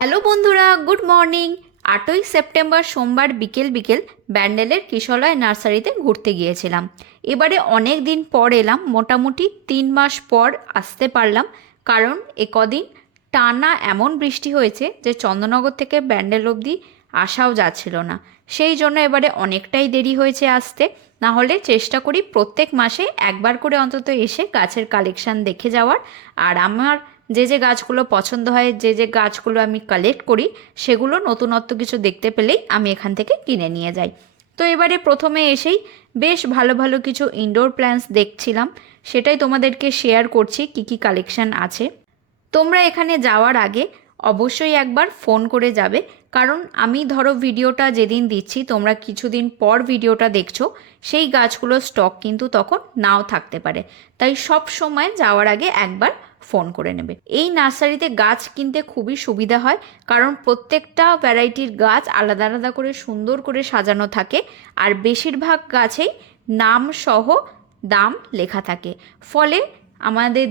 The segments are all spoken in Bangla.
হ্যালো বন্ধুরা, গুড মর্নিং। 8ই সেপ্টেম্বর সোমবার বিকেল বিকেল ব্যান্ডেলের কিশলয় নার্সারিতে ঘুরতে গিয়েছিলাম। এবারে অনেক দিন পর এলাম, মোটামুটি 3 মাস পর আসতে পারলাম, কারণ কদিন টানা এমন বৃষ্টি হয়েছে যে চন্দননগর থেকে ব্যান্ডেল অবধি আসাও যাচ্ছিল না। সেই জন্য এবারে অনেকটাই দেরি হয়েছে আসতে। না হলে চেষ্টা করি প্রত্যেক মাসে একবার করে অন্তত এসে গাছের কালেকশান দেখে যাওয়ার। আর আমার যে যে গাছগুলো পছন্দ হয়, যে যে গাছগুলো আমি কালেক্ট করি, সেগুলো নতুনত্ব কিছু দেখতে পেলেই আমি এখান থেকে কিনে নিয়ে যাই। তো এবারে প্রথমে এসেই বেশ ভালো ভালো কিছু ইনডোর প্ল্যান্টস দেখছিলাম, সেটাই তোমাদেরকে শেয়ার করছি কী কী কালেকশান আছে। তোমরা এখানে যাওয়ার আগে অবশ্যই একবার ফোন করে যাবে, কারণ আমি ধরো ভিডিওটা যেদিন দিচ্ছি তোমরা কিছুদিন পর ভিডিওটা দেখছো, সেই গাছগুলোর স্টক কিন্তু তখন নাও থাকতে পারে। তাই সব সময় যাওয়ার আগে একবার ফোন করে নেবে। এই নার্সারিতে গাছ কিনতে খুবই সুবিধা হয়, কারণ প্রত্যেকটা ভ্যারাইটির গাছ আলাদা আলাদা করে সুন্দর করে সাজানো থাকে, আর বেশিরভাগ গাছেই নাম সহ দাম লেখা থাকে। ফলে আমাদের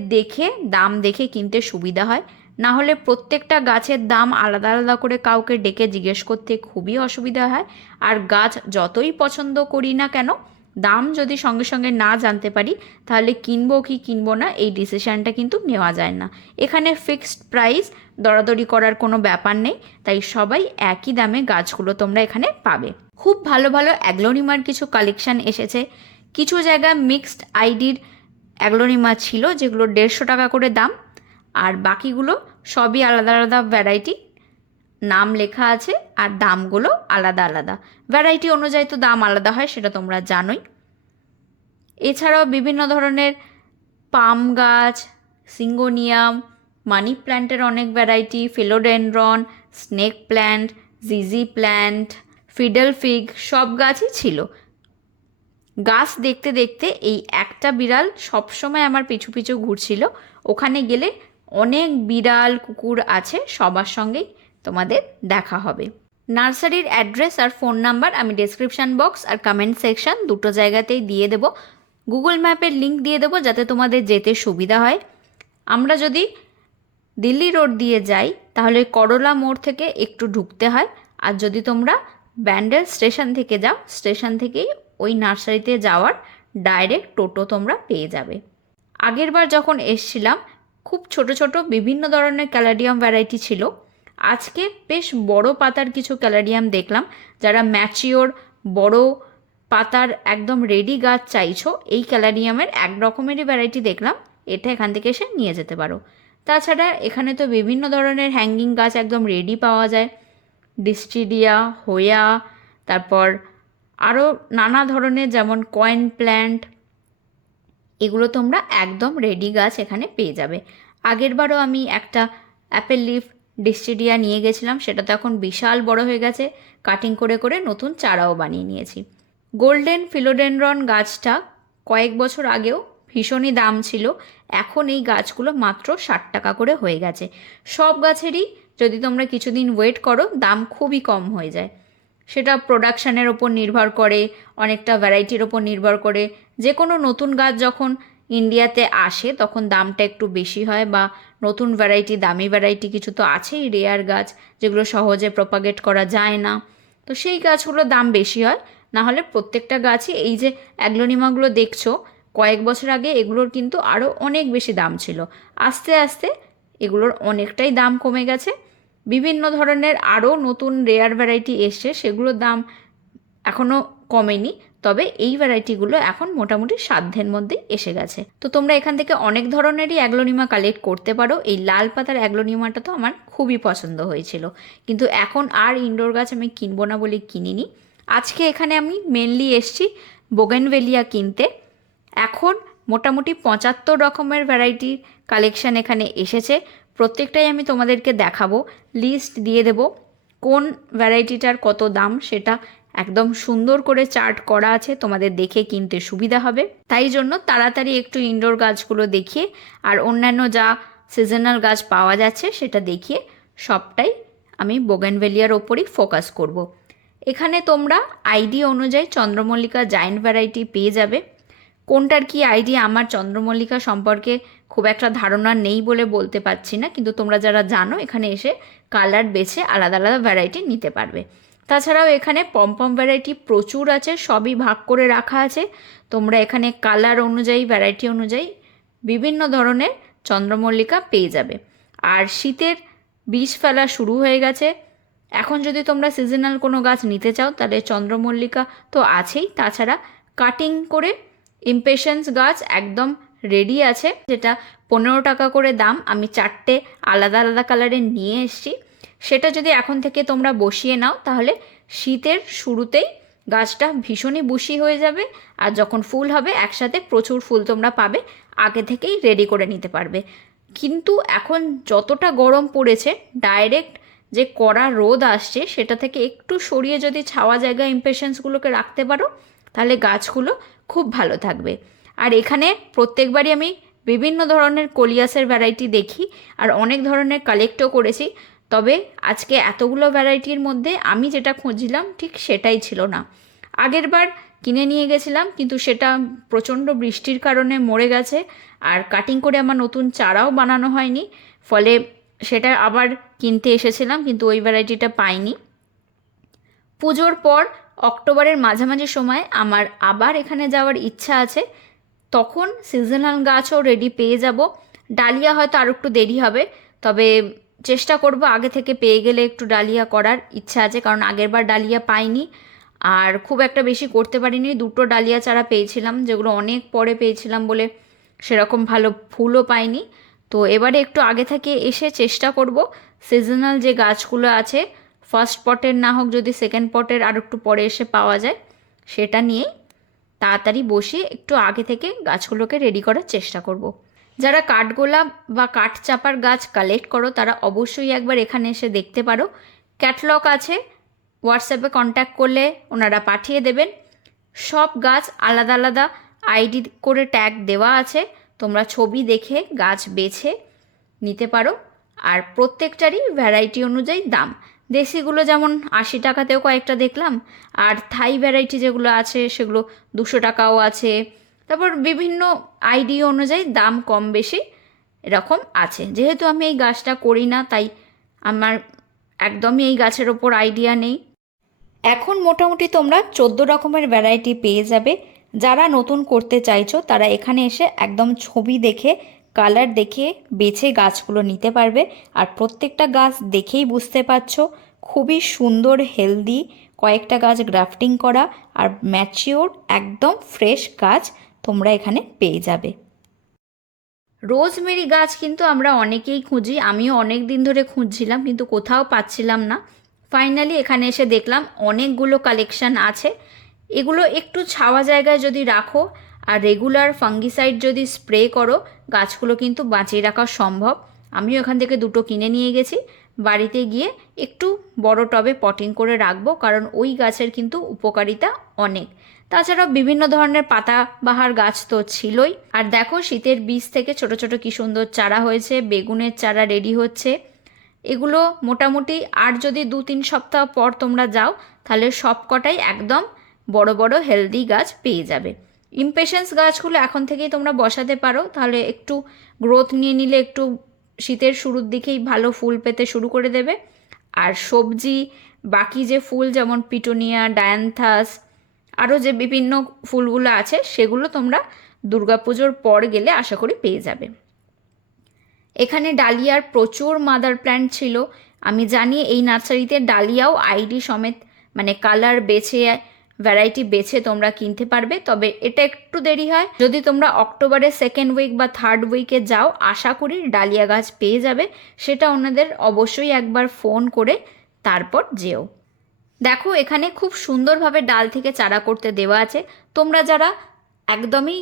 দাম দেখে কিনতে সুবিধা হয়। না হলে প্রত্যেকটা গাছের দাম আলাদা আলাদা করে কাউকে ডেকে জিজ্ঞেস করতে খুবই অসুবিধা হয়। আর গাছ যতই পছন্দ করি না কেন, দাম যদি সঙ্গে সঙ্গে না জানতে পারি, তাহলে কিনবো কি কিনবো না এই ডিসিশানটা কিন্তু নেওয়া যায় না। এখানে ফিক্সড প্রাইস, দরাদরি করার কোনো ব্যাপার নেই। তাই সবাই একই দামে গাছগুলো তোমরা এখানে পাবে। খুব ভালো ভালো অ্যাগ্লোনিমার কিছু কালেকশান এসেছে। কিছু জায়গায় মিক্সড আইডির অ্যাগ্লোনিমা ছিল, যেগুলো 150 টাকা করে দাম, আর বাকিগুলো সবই আলাদা আলাদা ভ্যারাইটি, নাম লেখা আছে, আর দামগুলো আলাদা আলাদা। ভ্যারাইটি অনুযায়ী তো দাম আলাদা হয়, সেটা তোমরা জানোই। এছাড়াও বিভিন্ন ধরনের পাম গাছ, সিঙ্গোনিয়াম, মানি প্ল্যান্টের অনেক ভ্যারাইটি, ফিলোডেনড্রন, স্নেক প্ল্যান্ট, জিজি প্ল্যান্ট, ফিডল ফিগ, সব গাছই ছিল। গাছ দেখতে দেখতে এই একটা বিড়াল সবসময় আমার পিছু পিছু ঘুরছিল। ওখানে গেলে অনেক বিড়াল কুকুর আছে, সবার সঙ্গেই তোমাদের দেখা হবে। নার্সারির অ্যাড্রেস আর ফোন নাম্বার আমি ডেসক্রিপশান বক্স আর কমেন্ট সেকশন দুটো জায়গাতেই দিয়ে দেবো। গুগল ম্যাপের লিঙ্ক দিয়ে দেবো যাতে তোমাদের যেতে সুবিধা হয়। আমরা যদি দিল্লি রোড দিয়ে যাই তাহলে করলা মোড় থেকে একটু ঢুকতে হয়, আর যদি তোমরা ব্যান্ডেল স্টেশন থেকে যাও, স্টেশন থেকেই ওই নার্সারিতে যাওয়ার ডাইরেক্ট টোটো তোমরা পেয়ে যাবে। আগেরবার যখন এসছিলাম খুব ছোট ছোট বিভিন্ন ধরনের ক্যালাডিয়াম ভ্যারাইটি ছিল। আজকে বেশ বড় পাতার কিছু ক্যালাডিয়াম দেখলাম। যারা ম্যাচিওর বড় পাতার একদম রেডি গাছ চাইছো, এই ক্যালাডিয়ামের এক রকমেরই ভ্যারাইটি দেখলাম, এটা এখান থেকে এসে নিয়ে যেতে পারো। তাছাড়া এখানে তো বিভিন্ন ধরনের হ্যাঙ্গিং গাছ একদম রেডি পাওয়া যায়, ডিস্টিডিয়া, হোয়া, তারপর আরও নানা ধরনের, যেমন কয়েন প্ল্যান্ট, এগুলো তোমরা একদম রেডি গাছ এখানে পেয়ে যাবে। আগেরবারও আমি একটা অ্যাপেল লিফ ডিস্টিডিয়া নিয়ে গেছিলাম, সেটা তো এখন বিশাল বড় হয়ে গেছে, কাটিং করে করে নতুন চারাও বানিয়ে নিয়েছি। গোল্ডেন ফিলোডেনড্রন গাছটা কয়েক বছর আগেও ভীষণই দাম ছিল, এখন এই গাছগুলো মাত্র 60 টাকা করে হয়ে গেছে। সব গাছেরই যদি তোমরা কিছুদিন ওয়েট করো দাম খুবই কম হয়ে যায়। সেটা প্রোডাকশানের ওপর নির্ভর করে, অনেকটা ভ্যারাইটির ওপর নির্ভর করে। যে কোনো নতুন গাছ যখন ইন্ডিয়াতে আসে তখন দামটা একটু বেশি হয়, বা নতুন ভ্যারাইটি, দামি ভ্যারাইটি কিছু তো আছেই, রেয়ার গাছ যেগুলো সহজে প্রপাগেট করা যায় না, তো সেই গাছগুলোর দাম বেশি হয়। না হলে প্রত্যেকটা গাছই, এই যে অ্যাগ্লোনিমাগুলো দেখছো, কয়েক বছর আগে এগুলোর কিন্তু আরও অনেক বেশি দাম ছিল। আস্তে আস্তে এগুলোর অনেকটাই দাম কমে গেছে। বিভিন্ন ধরনের আরও নতুন রেয়ার ভ্যারাইটি এসছে, সেগুলোর দাম এখনও কমেনি, তবে এই ভ্যারাইটিগুলো এখন মোটামুটি সাধ্যের মধ্যে এসে গেছে। তো তোমরা এখান থেকে অনেক ধরনেরই অ্যাগ্লোনিমা কালেক্ট করতে পারো। এই লাল পাতার অ্যাগ্লোনিমাটা তো আমার খুবই পছন্দ হয়েছিল, কিন্তু এখন আর ইনডোর গাছ আমি কিনবো না বলে কিনিনি। আজকে এখানে আমি মেনলি এসছি বোগেনভেলিয়া কিনতে। এখন মোটামুটি 75 রকমের ভ্যারাইটির কালেকশান এখানে এসেছে। প্রত্যেকটাই আমি তোমাদেরকে দেখাবো, লিস্ট দিয়ে দেব, কোন ভ্যারাইটিটার কত দাম সেটা একদম সুন্দর করে চার্ট করা আছে, তোমাদের দেখে কিনতে সুবিধা হবে। তাই জন্য তাড়াতাড়ি একটু ইনডোর গাছগুলো দেখিয়ে আর অন্যান্য যা সিজনাল গাছ পাওয়া যাচ্ছে সেটা দেখিয়ে সবটাই আমি বোগেনভেলিয়ার ওপরই ফোকাস করব। এখানে তোমরা আইডি অনুযায়ী চন্দ্রমল্লিকা জায়েন্ট ভ্যারাইটি পেয়ে যাবে। কোনটার কি আইডিয়া, আমার চন্দ্রমল্লিকা সম্পর্কে খুব একটা ধারণা নেই বলে বলতে পারছি না, কিন্তু তোমরা যারা জানো এখানে এসে কালার বেছে আলাদা আলাদা ভ্যারাইটি নিতে পারবে। তাছাড়াও এখানে পমপম ভ্যারাইটি প্রচুর আছে, সবই ভাগ করে রাখা আছে। তোমরা এখানে কালার অনুযায়ী, ভ্যারাইটি অনুযায়ী বিভিন্ন ধরনের চন্দ্রমল্লিকা পেয়ে যাবে। আর শীতের বীজ ফেলা শুরু হয়ে গেছে। এখন যদি তোমরা সিজনাল কোনো গাছ নিতে চাও তাহলে চন্দ্রমল্লিকা তো আছেই, তাছাড়া কাটিং করে ইমপেশেন্স গাছ একদম রেডি আছে, যেটা 15 টাকা করে দাম। আমি 4টে আলাদা আলাদা কালারের নিয়ে এসেছি। সেটা যদি এখন থেকে তোমরা বসিয়ে নাও তাহলে শীতের শুরুতেই গাছটা ভীষণই বুশি হয়ে যাবে। আর যখন ফুল হবে একসাথে প্রচুর ফুল তোমরা পাবে, আগে থেকেই রেডি করে নিতে পারবে। কিন্তু এখন যতটা গরম পড়েছে, ডাইরেক্ট যে কড়া রোদ আসছে সেটা থেকে একটু সরিয়ে যদি ছাওয়া জায়গায় ইমপেশেন্সগুলোকে রাখতে পারো তাহলে গাছগুলো খুব ভালো থাকবে। আর এখানে প্রত্যেকবারই আমি বিভিন্ন ধরনের কোলিয়াসের ভ্যারাইটি দেখি আর অনেক ধরনের কালেক্টও করেছি, তবে আজকে এতগুলো ভ্যারাইটির মধ্যে আমি যেটা খুঁজছিলাম ঠিক সেটাই ছিল না। আগের বার কিনে নিয়ে গেছিলাম কিন্তু সেটা প্রচণ্ড বৃষ্টির কারণে মরে গেছে, আর কাটিং করে আমার নতুন চারাও বানানো হয়নি, ফলে সেটা আবার কিনতে এসেছিলাম কিন্তু ওই ভ্যারাইটিটা পাইনি। পুজোর পর অক্টোবরের মাঝামাঝি সময় আমার আবার এখানে যাওয়ার ইচ্ছা আছে, তখন সিজনাল গাছও রেডি পেয়ে যাব। ডালিয়া হয়তো আর একটু দেরি হবে, তবে চেষ্টা করব আগে থেকে পেয়ে গেলে একটু ডালিয়া করার ইচ্ছা আছে, কারণ আগেরবার ডালিয়া পাইনি আর খুব একটা বেশি করতে পারিনি। 2টো ডালিয়া চারা পেয়েছিলাম, যেগুলো অনেক পরে পেয়েছিলাম বলে সেরকম ভালো ফুলও পাইনি। তো এবারে একটু আগে থেকে এসে চেষ্টা করব সিজনাল যে গাছগুলো আছে, ফার্স্ট পটের না হোক, যদি সেকেন্ড পটের আর একটু পরে এসে পাওয়া যায় সেটা নিয়েই তাড়াতাড়ি বসিয়ে একটু আগে থেকে গাছগুলোকে রেডি করার চেষ্টা করব। যারা কাঠগোলাপ বা কাঠচাপার গাছ কালেক্ট করো তারা অবশ্যই একবার এখানে এসে দেখতে পারো। ক্যাটলগ আছে, হোয়াটসঅ্যাপে কন্ট্যাক্ট করলে ওনারা পাঠিয়ে দেবেন। সব গাছ আলাদা আলাদা আইডি করে ট্যাগ দেওয়া আছে, তোমরা ছবি দেখে গাছ বেছে নিতে পারো। আর প্রত্যেকটারই ভ্যারাইটি অনুযায়ী দাম, দেশিগুলো যেমন 80 টাকাতেও কয়েকটা দেখলাম, আর থাই ভ্যারাইটি যেগুলো আছে সেগুলো 200 টাকাও আছে। তারপর বিভিন্ন আইডি অনুযায়ী দাম কম বেশি এরকম আছে। যেহেতু আমি এই গাছটা করি না তাই আমার একদমই এই গাছের ওপর আইডিয়া নেই। এখন মোটামুটি তোমরা 14 রকমের ভ্যারাইটি পেয়ে যাবে। যারা নতুন করতে চাইছো তারা এখানে এসে একদম ছবি দেখে, কালার দেখে বেছে গাছগুলো নিতে পারবে। আর প্রত্যেকটা গাছ দেখেই বুঝতে পারছো খুবই সুন্দর, হেলদি, কয়েকটা গাছ গ্রাফটিং করা আর ম্যাচিওর একদম ফ্রেশ গাছ তোমরা এখানে পেয়ে যাবে। রোজমেরি গাছ কিন্তু আমরা অনেকেই খুঁজি, আমিও অনেক দিন ধরে খুঁজছিলাম কিন্তু কোথাও পাচ্ছিলাম না। ফাইনালি এখানে এসে দেখলাম অনেকগুলো কালেকশন আছে। এগুলো একটু ছাওয়া জায়গায় যদি রাখো আর রেগুলার ফাঙ্গিসাইড যদি স্প্রে করো গাছগুলো কিন্তু বাঁচিয়ে রাখা সম্ভব। আমিও এখান থেকে 2টো কিনে নিয়ে গেছি, বাড়িতে গিয়ে একটু বড় টবে পটিং করে রাখবো, কারণ ওই গাছের কিন্তু উপকারিতা অনেক। তাছাড়াও বিভিন্ন ধরনের পাতাবাহার গাছ তো ছিলই। আর দেখো শীতের বীজ থেকে ছোট ছোট কি সুন্দর চারা হয়েছে, বেগুনের চারা রেডি হচ্ছে। এগুলো মোটামুটি আর যদি 2-3 সপ্তাহ পর তোমরা যাও তাহলে সব কটাই একদম বড় বড় হেলদি গাছ পেয়ে যাবে। ইমপেশেন্স গাছগুলো এখন থেকেই তোমরা বসাতে পারো, তাহলে একটু গ্রোথ নিয়ে নিলে একটু শীতের শুরুর দিকেই ভালো ফুল পেতে শুরু করে দেবে। আর সবজি বাকি যে ফুল যেমন পিটুনিয়া, ডায়ান্থাস, আরও যে বিভিন্ন ফুলগুলো আছে সেগুলো তোমরা দুর্গাপুজোর পর গেলে আশা করি পেয়ে যাবে। এখানে ডালিয়ার প্রচুর মাদার প্ল্যান্ট ছিল। আমি জানি এই নার্সারিতে ডালিয়াও আইডি সমেত, মানে কালার বেছে, ভ্যারাইটি বেছে তোমরা কিনতে পারবে। তবে এটা একটু দেরি হয়, যদি তোমরা অক্টোবরের 2nd উইক বা 3rd উইকে যাও আশা করি ডালিয়া গাছ পেয়ে যাবে। সেটা ওনাদের অবশ্যই একবার ফোন করে তারপর যেও। দেখো এখানে খুব সুন্দরভাবে ডাল থেকে চারা করতে দেওয়া আছে। তোমরা যারা একদমই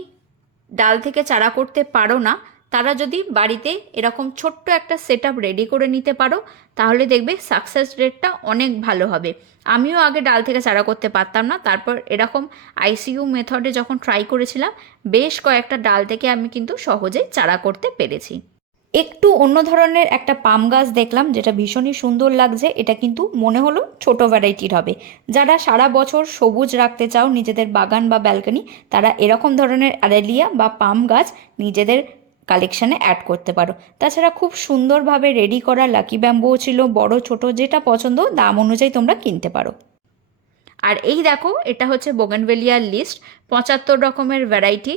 ডাল থেকে চারা করতে পারো না তারা যদি বাড়িতে এরকম ছোট্ট একটা সেটআপ রেডি করে নিতে পারো তাহলে দেখবে সাকসেস রেটটা অনেক ভালো হবে। আমিও আগে ডাল থেকে চারা করতে পারতাম না, তারপর এরকম আইসিইউ মেথডে যখন ট্রাই করেছিলাম বেশ কয়েকটা ডাল থেকে আমি কিন্তু সহজেই চারা করতে পেরেছি। একটু অন্য ধরনের একটা পাম গাছ দেখলাম, যেটা ভীষণই সুন্দর লাগছে। এটা কিন্তু মনে হলো ছোট ভ্যারাইটির হবে। যারা সারা বছর সবুজ রাখতে চাও নিজেদের বাগান বা ব্যালকনি, তারা এরকম ধরনের অ্যারেলিয়া বা পাম গাছ নিজেদের কালেকশানে অ্যাড করতে পারো। তাছাড়া খুব সুন্দরভাবে রেডি করা লাকি ব্যাম্বুও ছিল, বড় ছোট যেটা পছন্দ দাম অনুযায়ী তোমরা কিনতে পারো। আর এই দেখো, এটা হচ্ছে বোগেনভেলিয়ার লিস্ট, 75 রকমের ভ্যারাইটি,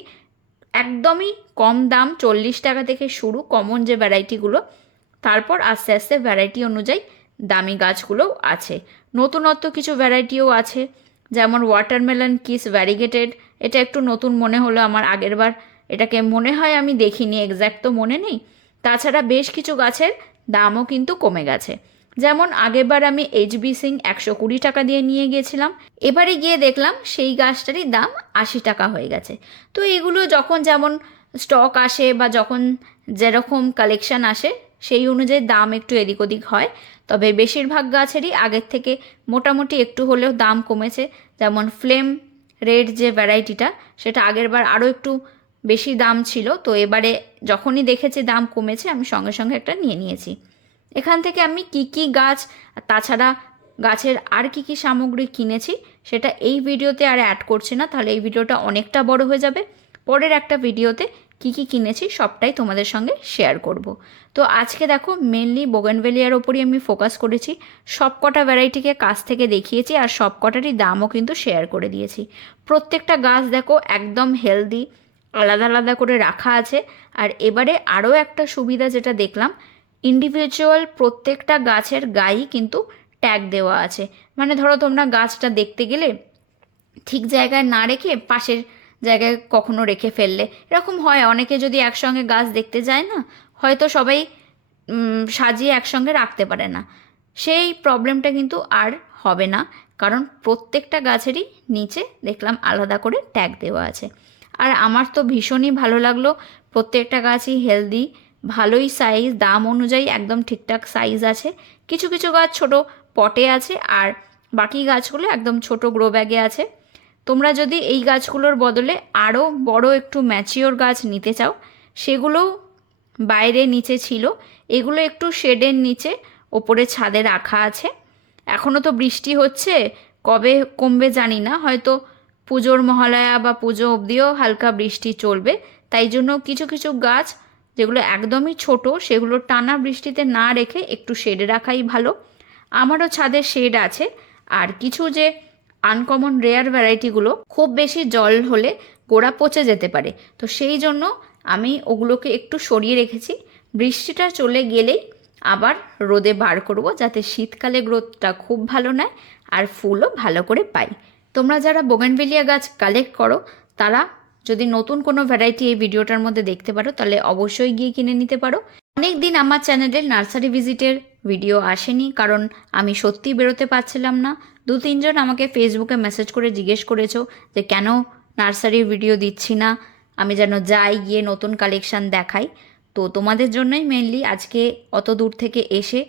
একদমই কম দাম, 40 টাকা থেকে শুরু কমন যে ভ্যারাইটিগুলো। তারপর আস্তে আস্তে ভ্যারাইটি অনুযায়ী দামি গাছগুলোও আছে, নতুনত্ব কিছু ভ্যারাইটিও আছে। যেমন ওয়াটারমেলন কিস ভ্যারিগেটেড, এটা একটু নতুন মনে হলো আমার, আগেরবার এটাকে মনে হয় আমি দেখিনি, এক্স্যাক্ট তো মনে নেই। তাছাড়া বেশ কিছু গাছের দামও কিন্তু কমে গেছে। যেমন আগেরবার আমি এইচবি সিং 120 টাকা দিয়ে নিয়ে গিয়েছিলাম, এবারে গিয়ে দেখলাম সেই গাছটারই দাম 80 টাকা হয়ে গেছে। তো এগুলো যখন যেমন স্টক আসে বা যখন যেরকম কালেকশন আসে সেই অনুযায়ী দাম একটু এদিক ওদিক হয়। তবে বেশিরভাগ গাছেরই আগের থেকে মোটামুটি একটু হলেও দাম কমেছে। যেমন ফ্লেম রেড যে ভ্যারাইটিটা, সেটা আগেরবার আরও একটু বেশি দাম ছিল, তো এবারে যখনই দেখেছি দাম কমেছে আমি সঙ্গে সঙ্গে একটা নিয়ে নিয়েছি। এখান থেকে আমি কি কি গাছ, তাছাড়া গাছের আর কি কি সামগ্রী কিনেছি সেটা এই ভিডিওতে আর অ্যাড করছি না, তাহলে এই ভিডিওটা অনেকটা বড় হয়ে যাবে। পরের একটা ভিডিওতে কি কি কিনেছি সবটাই তোমাদের সঙ্গে শেয়ার করব। তো আজকে দেখো মেনলি বোগেনভেলিয়ার ওপরই আমি ফোকাস করেছি, সব কটা ভ্যারাইটিকে কাছ থেকে দেখিয়েছি আর সব কটারই দামও কিন্তু শেয়ার করে দিয়েছি। প্রত্যেকটা গাছ দেখো একদম হেলদি, আলাদা আলাদা করে রাখা আছে। আর এবারে আরও একটা সুবিধা যেটা দেখলাম, ইন্ডিভিজুয়াল প্রত্যেকটা গাছের গায়েই কিন্তু ট্যাগ দেওয়া আছে। মানে ধরো তোমরা গাছটা দেখতে গেলে ঠিক জায়গায় না রেখে পাশের জায়গায় কখনো রেখে ফেললে, এরকম হয় অনেকে যদি একসঙ্গে গাছ দেখতে যায় না, হয়তো সবাই সাজিয়ে একসঙ্গে রাখতে পারে না, সেই প্রবলেমটা কিন্তু আর হবে না, কারণ প্রত্যেকটা গাছেরই নিচে দেখলাম আলাদা করে ট্যাগ দেওয়া আছে। আর আমার তো ভীষণই ভালো লাগলো, প্রত্যেকটা গাছই হেলদি, ভালোই সাইজ, দাম অনুযায়ী একদম ঠিকঠাক সাইজ আছে। কিছু কিছু গাছ ছোট পটে আছে আর বাকি গাছগুলো একদম ছোট গ্রো ব্যাগে আছে। তোমরা যদি এই গাছগুলোর বদলে আরও বড় একটু ম্যাচিওর গাছ নিতে চাও, সেগুলোও বাইরে নিচে ছিল, এগুলো একটু শেডের নিচে ওপরে ছাদে রাখা আছে। এখনও তো বৃষ্টি হচ্ছে, কবে কমবে জানি না, হয়তো পুজোর মহালয়া বা পুজো অবধিও হালকা বৃষ্টি চলবে। তাই জন্য কিছু কিছু গাছ যেগুলো একদমই ছোট সেগুলো টানা বৃষ্টিতে না রেখে একটু শেডে রাখাই ভালো। আমারও ছাদে শেড আছে। আর কিছু যে আনকমন রেয়ার ভ্যারাইটিগুলো খুব বেশি জল হলে গোড়া পচে যেতে পারে, তো সেই জন্য আমি ওগুলোকে একটু সরিয়ে রেখেছি। বৃষ্টিটা চলে গেলেই আবার রোদে বার করব, যাতে শীতকালে গ্রোথটা খুব ভালো নেয় আর ফুলও ভালো করে পাই। তোমরা যারা বোগেনভেলিয়া গাছ কালেক্ট করো, তারা যদি নতুন কোনো ভ্যারাইটি এই ভিডিওটার মধ্যে দেখতে পারো, তাহলে অবশ্যই গিয়ে কিনে নিতে পারো। অনেক দিন আমার চ্যানেলে নার্সারি ভিজিটের ভিডিও আসেনি, কারণ আমি সত্যিই বেরোতে পারছিলাম না। 2-3 জন আমাকে ফেসবুকে মেসেজ করে জিজ্ঞেস করেছো যে কেন নার্সারির ভিডিও দিচ্ছি না, আমি যেন যাই গিয়ে নতুন কালেকশান দেখাই। তো তোমাদের জন্যই মেনলি আজকে অত দূর থেকে এসে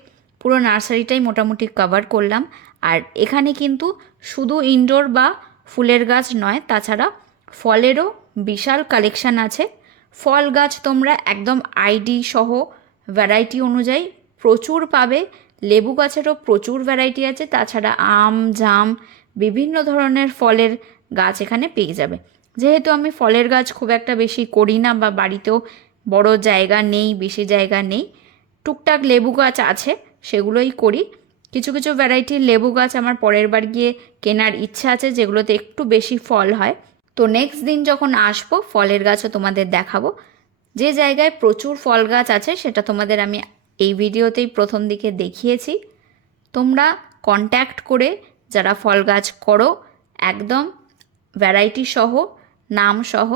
পুরো নার্সারিটাই মোটামুটি কভার করলাম। আর এখানে কিন্তু শুধু ইনডোর বা ফুলের গাছ নয়, তাছাড়া ফলেরও বিশাল কালেকশান আছে। ফল গাছ তোমরা একদম আইডি সহ ভ্যারাইটি অনুযায়ী প্রচুর পাবে। লেবু গাছেরও প্রচুর ভ্যারাইটি আছে, তাছাড়া আম জাম বিভিন্ন ধরনের ফলের গাছ এখানে পেয়ে যাবে। যেহেতু আমি ফলের গাছ খুব একটা বেশি করি না বা বাড়িতেও বড় জায়গা নেই, বেশি জায়গা নেই, টুকটাক লেবু গাছ আছে সেগুলোই করি। কিছু কিছু ভ্যারাইটির লেবু গাছ আমার পরের বার গিয়ে কেনার ইচ্ছা আছে, যেগুলোতে একটু বেশি ফল হয়। তো নেক্সট দিন যখন আসবো ফলের গাছও তোমাদের দেখাবো। যে জায়গায় প্রচুর ফল গাছ আছে সেটা তোমাদের আমি এই ভিডিওতেই প্রথম দিকে দেখিয়েছি। তোমরা কন্ট্যাক্ট করে যারা ফল গাছ করো, একদম ভ্যারাইটি সহ নাম সহ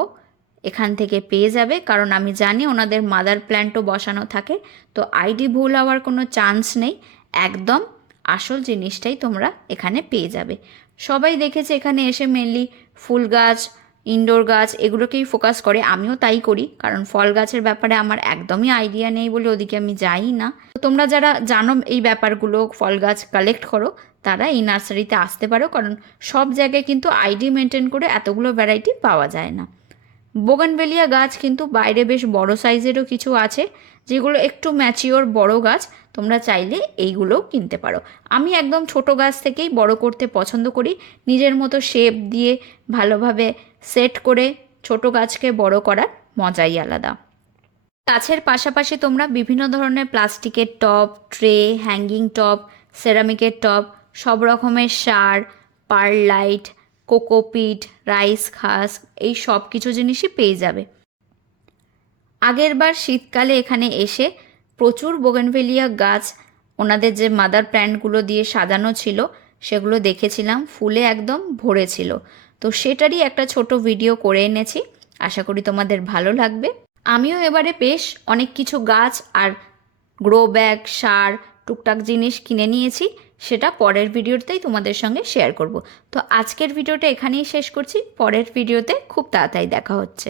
এখান থেকে পেয়ে যাবে, কারণ আমি জানি ওনাদের মাদার প্ল্যান্টও বসানো থাকে। তো আইডি ভুল হওয়ার কোনো চান্স নেই, একদম আসল জিনিসটাই তোমরা এখানে পেয়ে যাবে। সবাই দেখেছে এখানে এসে মেনলি ফুল গাছ, ইনডোর গাছ এগুলোকেই ফোকাস করে, আমিও তাই করি, কারণ ফল গাছের ব্যাপারে আমার একদমই আইডিয়া নেই বলে ওদিকে আমি যাই না। তো তোমরা যারা জানো এই ব্যাপারগুলো, ফল গাছ কালেক্ট করো, তারা এই নার্সারিতে আসতে পারো, কারণ সব জায়গায় কিন্তু আইডি মেনটেন করে এতগুলো ভ্যারাইটি পাওয়া যায় না। বোগানভেলিয়া গাছ কিন্তু বাইরে বেশ বড় সাইজেরও কিছু আছে, যেগুলো একটু ম্যাচিওর বড় গাছ। তোমরা চাইলে এইগুলোও কিনতে পারো। আমি একদম ছোট গাছ থেকেই বড় করতে পছন্দ করি, নিজের মতো শেপ দিয়ে ভালোভাবে সেট করে ছোট গাছকে বড় করার মজাই আলাদা। গাছের পাশাপাশি তোমরা বিভিন্ন ধরনের প্লাস্টিকের টব, ট্রে, হ্যাঙ্গিং টব, সেরামিকের টব, সব রকমের সার, পারলাইট, কোকোপিট, রাইস খাস, এই সব কিছু জিনিসই পেয়ে যাবে। আগেরবার শীতকালে এখানে এসে প্রচুর বোগানভেলিয়া গাছ ওনাদের যে মাদার প্ল্যান্টগুলো দিয়ে সাজানো ছিল সেগুলো দেখেছিলাম, ফুলে একদম ভরে ছিল। তো সেটারই একটা ছোট ভিডিও করে এনেছি, আশা করি তোমাদের ভালো লাগবে। আমিও এবারে বেশ অনেক কিছু গাছ আর গ্রো ব্যাগ, সার, টুকটাক জিনিস কিনে নিয়েছি, সেটা পরের ভিডিওতেই তোমাদের সঙ্গে শেয়ার করব। তো আজকের ভিডিওটা এখানেই শেষ করছি, পরের ভিডিওতে খুব তাড়াতাড়ি দেখা হচ্ছে।